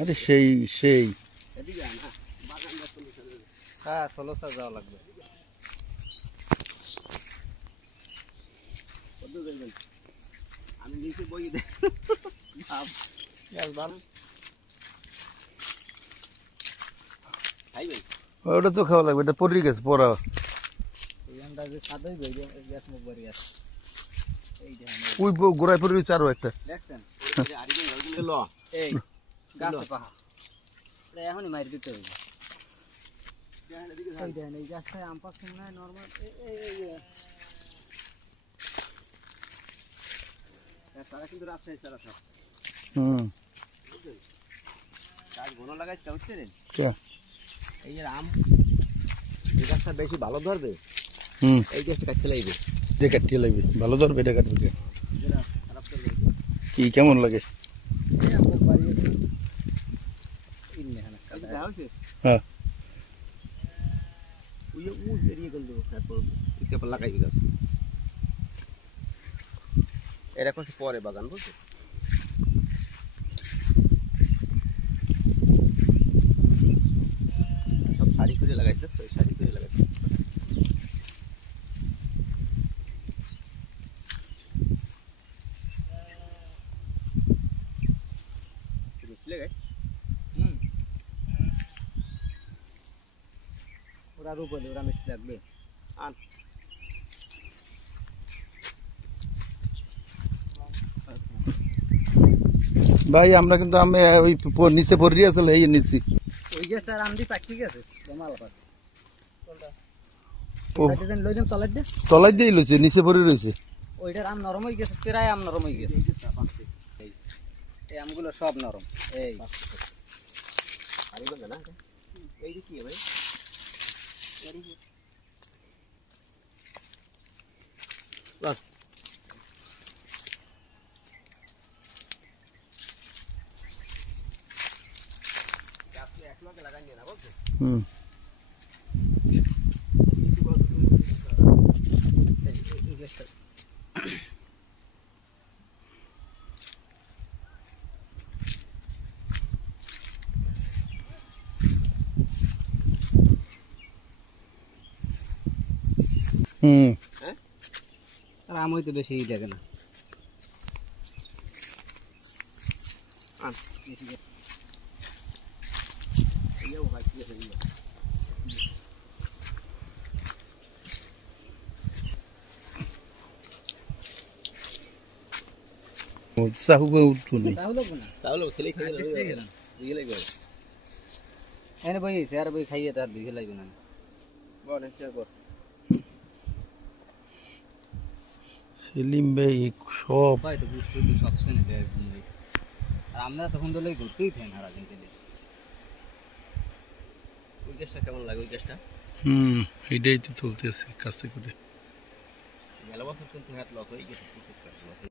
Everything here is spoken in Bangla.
আরে সেই সেই হ্যাঁ 16 যাওয়া লাগবে। আমি নিচে বই দে ওটা তো খাওয়া লাগবে, এটা পড়ে গেছে পড়া। ওই গোড়ায় পড়ে রয়েছে আরো একটা। এখনই মারি দিতে হবে। এই গাছটায় আম পাচ্ছে না নরমাল। তারা কিন্তু রাস্তায় তারা সব গাছ ঘন লাগাইছে হচ্ছে রে। এই যে আম এই গাছটা বেশি ভালো ধরবে, এই গাছটা কাটতে লাগবে, এটা কাটতে লাগবে, ভালো ধরবে, এটা কাটবে। কি কেমন লাগে? হ্যাঁ লাগাইবে গাছ। এটা করছে পরে বাগান বুঝছো, সব শাড়ি করে লাগাইছে, শাড়ি করে লাগাইছে। ওরা রূপ বলে ওরা মিষ্টি লাগবে। ভাই আমরা কিন্তু আমি ওই নিচে পড়ে দিয়েছিল এই নিচে ওই গাছটার আম দি পাক ঠিক আছে জমাল পাচ্ছে। তলাই দিয়ে লইছে, নিচে পড়ে রয়েছে। ওইটার আম নরম হয়ে গেছে, প্রায় আম নরম হয়ে গেছে। এই আমগুলো সব নরম। এই না এই কি ভাই বাস আম হয়তো বেশি দেখে না। বই খাইয়ে তার দিকে লাগবে না। সেলিম ভাই সব ভাই তো বুঝতে তো সব শুনে দেয় একদম ভাই। আর আমরা তখন তো লই ঘুরতেই থাকি না রাজিন গেলে। ওই গাছটা কেমন লাগে? ওই গাছটা এটাই তো চলতেছে কাছে করে। গেল বছর কিন্তু হাত লস হয়ে গেছে, প্রচুর লস হয়ে